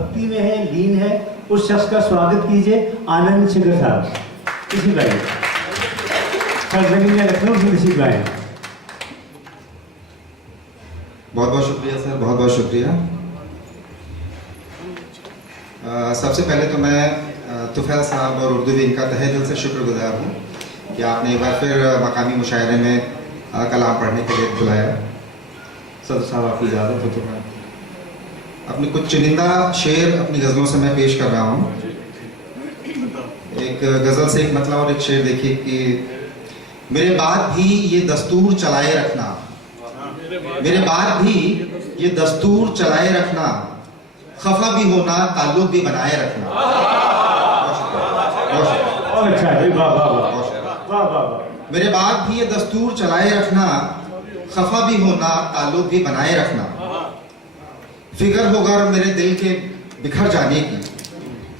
भक्ति में है, लीन है, उस शख्स का स्वागत कीजिए आनंद शिखर साहब। किसी भाई लखनऊ से किसी भाई। बहुत बहुत शुक्रिया सर, बहुत बहुत शुक्रिया। सबसे पहले तो मैं तुफैल साहब और उर्दू विंग का तहे दिल से शुक्रगुजार हूँ कि आपने एक बार फिर मकामी मुशायरे में कलाम पढ़ने के लिए बुलाया। सदर साहब आपकी इजाज़त हो तो मैं अपनी कुछ चुनिंदा शेर अपनी गज़लों से मैं पेश कर रहा हूँ। एक गज़ल से एक मतलब और एक शेर देखिए कि मेरे बाद भी ये दस्तूर चलाए रखना, मेरे बाद भी ये दस्तूर चलाए रखना, खफा भी होना ताल्लुक भी बनाए रखना। मेरे बाद भी ये दस्तूर चलाए रखना, खफा भी होना ताल्लुक भी बनाए रखना। फिक्र होगर मेरे दिल के बिखर जाने की,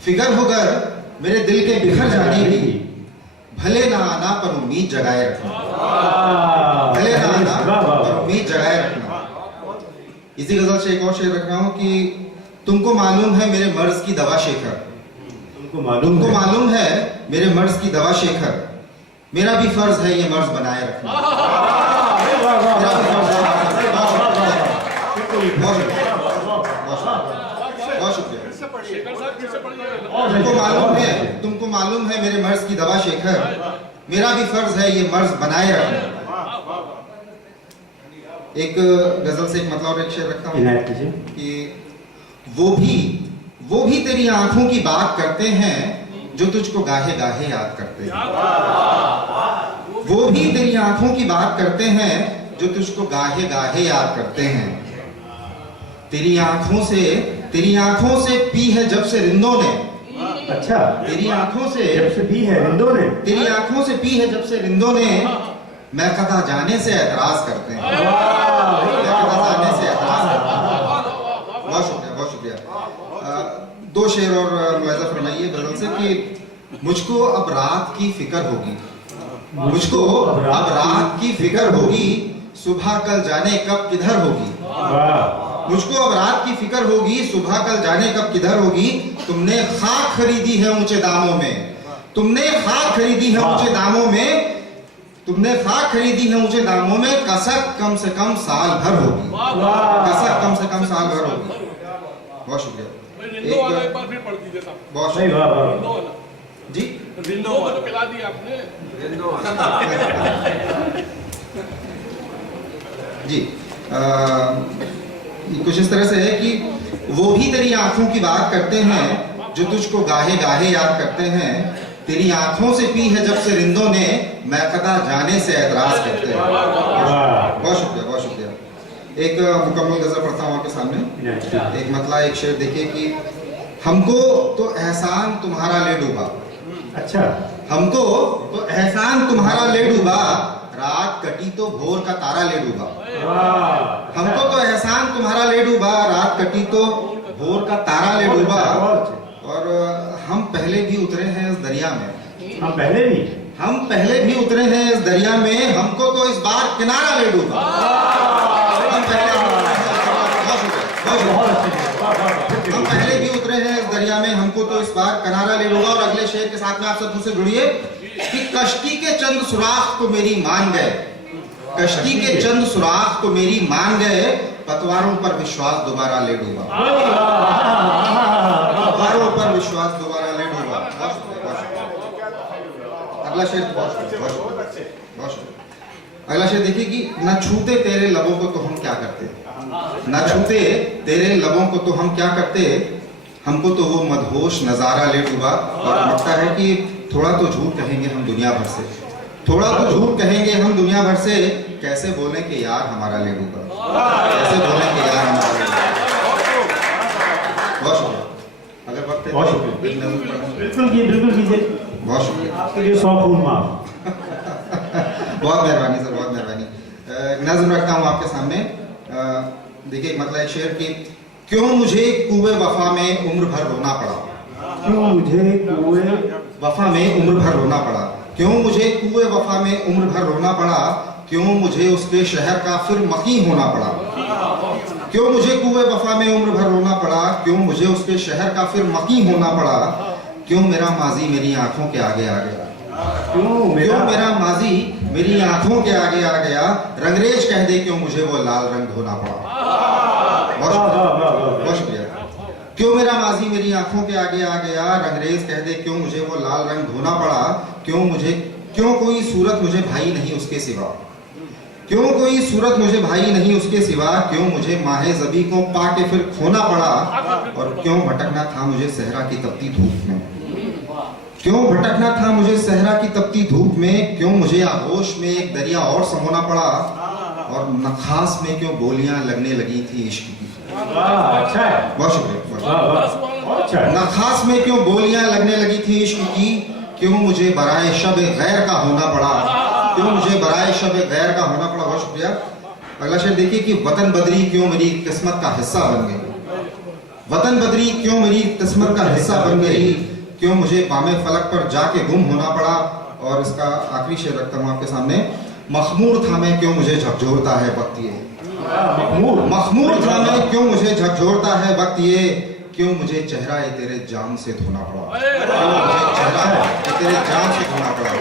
फिक्र होगर मेरे दिल के बिखर जाने की, भले ना आना पर उम्मीद जगाए रखना, भले ना आना पर उम्मीद जगाए रखना। इसी गजल से एक और शेर रख रहा हूँ कि तुमको मालूम है मेरे मर्ज की दवा शेखर, तुमको मालूम है मेरे मर्ज की दवा शेखर, मेरा भी फर्ज है ये मर्ज बनाए रखना। बहुत शुक्रिया। तुमको मालूम है मेरे मर्ज की दवा शेखर, मेरा भी फर्ज है ये मर्ज बनाए रखना। एक गजल से एक मतलब और एक शेर रखता हूँ कि वो भी तेरी आंखों की बात करते हैं जो तुझको गाहे गाहे याद करते हैं। वो भी तेरी आंखों की बात करते हैं जो तुझको गाहे गाहे याद करते हैं। तेरी आंखों से पी है जब से रिंदों ने, अच्छा तेरी आंखों से जब से पी है रिंदों ने, तेरी आंखों से पी है जब से रिंदों ने, मैं कदा जाने से एतराज करते हैं, मैं कदा जाने से एतराज करते हैं। बहुत शुक्रिया, बहुत शुक्रिया। दो शेर और मुलाहिजा फरमाइए गजल से कि मुझको अब रात की फिक्र होगी, मुझको अब रात की फिक्र होगी, सुबह कल जाने कब किधर होगी। मुझको अब रात की फिक्र होगी, सुबह कल जाने कब किधर होगी। तुमने खाक खरीदी है ऊंचे दामों में, तुमने खाक खरीदी है ऊंचे दामों में, तुमने खाक खरीदी है ऊंचे दामों में, कसक कम से कम साल भर होगी, कसक कम से कम साल भर होगी। बहुत शुक्रिया। एक बार फिर पढ़ दीजिए साहब। बहुत शुक्रिया जी। रिंदो तो पिला दिया आपने। जी कुछ इस तरह से है कि वो भी तेरी आंखों की बात करते हैं जो तुझको गाहे गाहे याद करते हैं। तेरी आंखों से पी है जब से रिंदों ने, मैं कदा जाने से एतराज करते हैं। बहुत शुक्रिया, बहुत शुक्रिया। एक मुकम्मल गजल पढ़ता हूँ आपके सामने। एक मतला एक शेर देखिए कि हमको तो एहसान तुम्हारा ले डूबा, अच्छा हमको तो एहसान तुम्हारा ले डूबा, रात कटी तो भोर का तारा ले डूबा। हमको तो एहसान तुम्हारा ले डूबा, रात कटी तो भोर का तारा ले डूबा। और हम पहले भी उतरे हैं इस दरिया में, हम पहले भी उतरे हैं इस दरिया में, हमको तो इस बार किनारा ले डूबा। हम पहले भी उतरे हैं इस दरिया में, हमको तो इस बार किनारा ले डूबा। और अगले शेर के साथ में आप सब मुझसे जुड़िए कि कश्ती के चंद सुराख तो मेरी मान गए, कश्ती के चंद सुराख तो मेरी मान गए, पतवारों पर विश्वास दोबारा ले डूबा, पतवारों पर विश्वास दोबारा ले डूबा। अगला शेर बहुत अगला शेर देखिए कि न छूते तेरे लबों को तो हम क्या करते, न छूते तेरे लबों को तो हम क्या करते, हमको तो वो मदहोश नजारा ले डूबा। और लगता है कि थोड़ा तो झूठ कहेंगे हम दुनिया भर से, थोड़ा तो झूठ कहेंगे हम दुनिया भर से, कैसे बोले कि यार हमारा ले डूबा, कैसे बोले कि यार हमारा ले डूबा। बहुत शुक्रिया। अगर वक्त है बहुत शुक्रिया। बिल्कुल कीजिए। बहुत शुक्रिया आपके लिए 100 फूल माफ। बहुत मेहरबानी सर, बहुत मेहरबानी। नज़्म रखता हूँ आपके सामने। देखिए मतलब एक शेर की क्यों मुझे कुएं वफा में उम्र भर रोना पड़ा, क्यों मुझे कुएं वफा में उम्र भर रोना पड़ा, क्यों मुझे कुएं वफा में उम्र भर रोना पड़ा, क्यों मुझे उसके शहर का फिर मकीन होना पड़ा, क्यों मुझे कुएं वफा में उम्र भर रोना पड़ा, क्यों मुझे उसके शहर का फिर मकी होना पड़ा, क्यों मेरा माजी मेरी आंखों के आगे आ गया, क्यों मेरा माजी मेरी आंखों के आगे आ गया, रंगरेज कह दे क्यों मुझे वो लाल रंग धोना पड़ा। बहुत बहुत शुक्रिया। क्यों मेरा माजी मेरी आंखों के आगे आ गया, रंगरेज कह दे क्यों मुझे वो लाल रंग धोना पड़ा, क्यों कोई सूरत मुझे भाई नहीं उसके सिवा, क्यों कोई सूरत मुझे भाई नहीं उसके सिवा, क्यों मुझे माहे ज़बी को पाके फिर खोना पड़ा, और क्यों भटकना था मुझे सहरा की तपती धूप में, क्यों भटकना था मुझे सहरा की तपती धूप में, क्यों मुझे आगोश में एक दरिया और समोना पड़ा, और नखास में क्यों बोलियां लगने लगी थी इश्क की। अच्छा है, बहुत शुक्रिया। अच्छा। नखास में क्यों बोलियां लगने लगी थी इश्क की, क्यों मुझे बराए शब गैर का होना पड़ा, क्यों मुझे बराए शब गैर का होना पड़ा। बहुत शुक्रिया। अगला शेर देखिए कि वतन बदरी क्यों मेरी किस्मत का हिस्सा बन गई, वतन बदरी क्यों मेरी किस्मत का हिस्सा बन गई, क्यों मुझे बामे फलक पर जाके गुम होना पड़ा। और इसका आखिरी शेर रखता हूं आपके सामने, मखमूर था मैं क्यों मुझे झकझोरता है वक्त ये, मखमूर था मैं क्यों मुझे झकझोरता है वक्त ये, क्यों मुझे चेहरा तेरे जाम से धोना पड़ा, क्यों मुझे चेहरा तेरे जाम से धोना पड़ा।